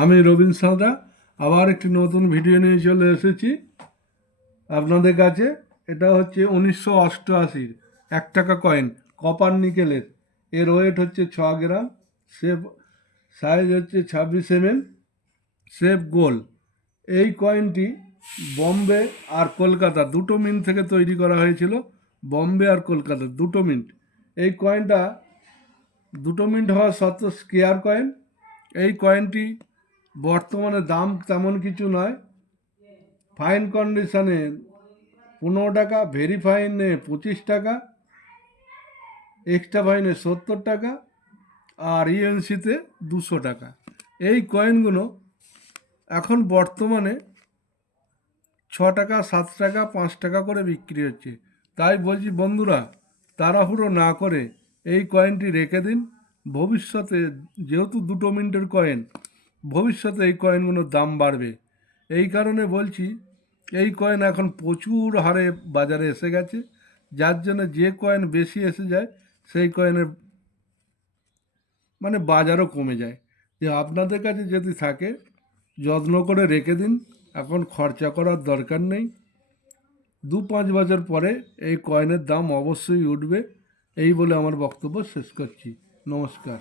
আমি রবীন সাঁতরা আবার একটি নতুন ভিডিও নিয়ে চলে এসেছি আপনাদের কাছে। এটা হচ্ছে 1988 1 টাকা কয়েন, কপার নিকেলের। এর ওয়েট হচ্ছে 6 গ্রাম, শেপ সাইজ হচ্ছে 26 mm, শেপ গোল। এই কয়েনটি বম্বে আর কলকাতা দুটো মিন্ট থেকে তৈরি করা হয়েছিল। বম্বে আর কলকাতা দুটো মিন্ট। এই কয়েনটা দুটো মিন্ট হওয়া সত্ত্বেও স্কেয়ার কয়েন। এই কয়েনটি বর্তমানে দাম তেমন কিছু নয়। ফাইন কন্ডিশনে 15 টাকা, ভেরি ফাইনে 25 টাকা, এক্সট্রা ফাইনে 70 টাকা, আর ইএনসিতে 200 টাকা। এই কয়েনগুলো এখন বর্তমানে 6 টাকা, 7 টাকা, 5 টাকা করে বিক্রি হচ্ছে। তাই বলছি বন্ধুরা, তাড়াহুড়ো না করে এই কয়েনটি রেখে দিন। ভবিষ্যতে যেহেতু দুটো মিনিটের কয়েন, ভবিষ্যতে এই কয়েনগুলোর দাম বাড়বে। এই কারণে বলছি, এই কয়েন এখন প্রচুর হারে বাজারে এসে গেছে, যার জন্য যে কয়েন বেশি এসে যায় সেই কয়েনের বাজারও কমে যায়। যে আপনাদের কাছে যদি থাকে, যত্ন করে রেখে দিন। এখন খরচা করার দরকার নেই। 2-5 বছর পরে এই কয়েনের দাম অবশ্যই উঠবে। এই বলে আমার বক্তব্য শেষ করছি। নমস্কার।